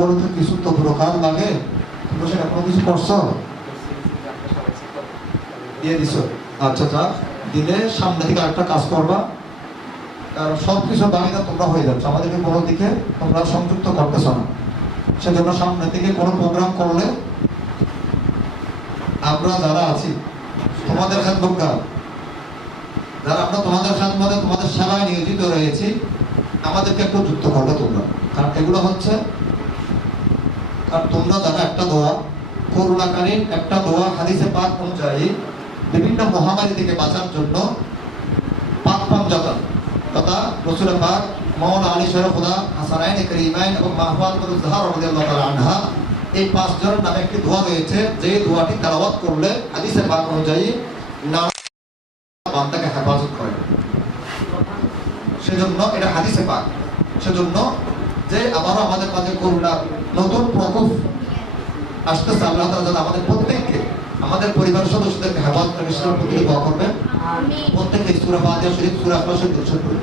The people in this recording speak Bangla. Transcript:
বলে তো কিছু তো দরকার লাগে, তুমি সেটা কোনো কিছু করছো দিয়ে দিছো। আচ্ছা যা দিলে সামনে থেকে আরেকটা কাজ করবা, কারণ সবকিছু বাকিটা তোমরা হয়ে যাচ্ছে, আমাদেরকে কোনো দিকে তোমরা সংযুক্ত করতেছ না। সেজন্য সামনে থেকে কোনো প্রোগ্রাম করলে আমরা যারা আছি তোমাদের খেদমতগার, যারা আমরা তোমাদের খেদমতে তোমাদের সেবায় নিয়োজিত রয়েছি, আমাদেরকে একটু যুক্ত করবে তোমরা। কারণ এগুলো হচ্ছে, কারণ তোমরা যারা একটা দোয়া করোনাকালীন একটা দোয়া হাদিসে পাক অনুযায়ী বিভিন্ন মহামারী থেকে বাঁচার জন্য পাক পাঞ্জাতা তথা রাসূল পাক মাওলানা আলী শরীফ খুদা হাসানাইন করিমাইন এবং মাহফুজ জাহরা রাদিয়াল্লাহু তাআলা আনহা, এই পাঁচ জনের নামে একটি দোয়া রয়েছে, যে দোয়াটি তেলাওয়াত করলে হাদিসে পাক অনুযায়ী বান্দাকে হেফাজত করে। সেজন্য এটা হাদিসে পাক। সেজন্য যে আবারও আমাদের মাঝে করোনা নতুন প্রকোপ আসতেছে, আল্লাহ তাআলা যেন আমাদের প্রত্যেককে, আমাদের পরিবার সদস্যদেরকে হেফাজত করে, সেটার প্রতি দোয়া করবেন। প্রত্যেককে সূরা ফাতিহা শরীফ, সূরা ইখলাস শরীফ পড়ুন।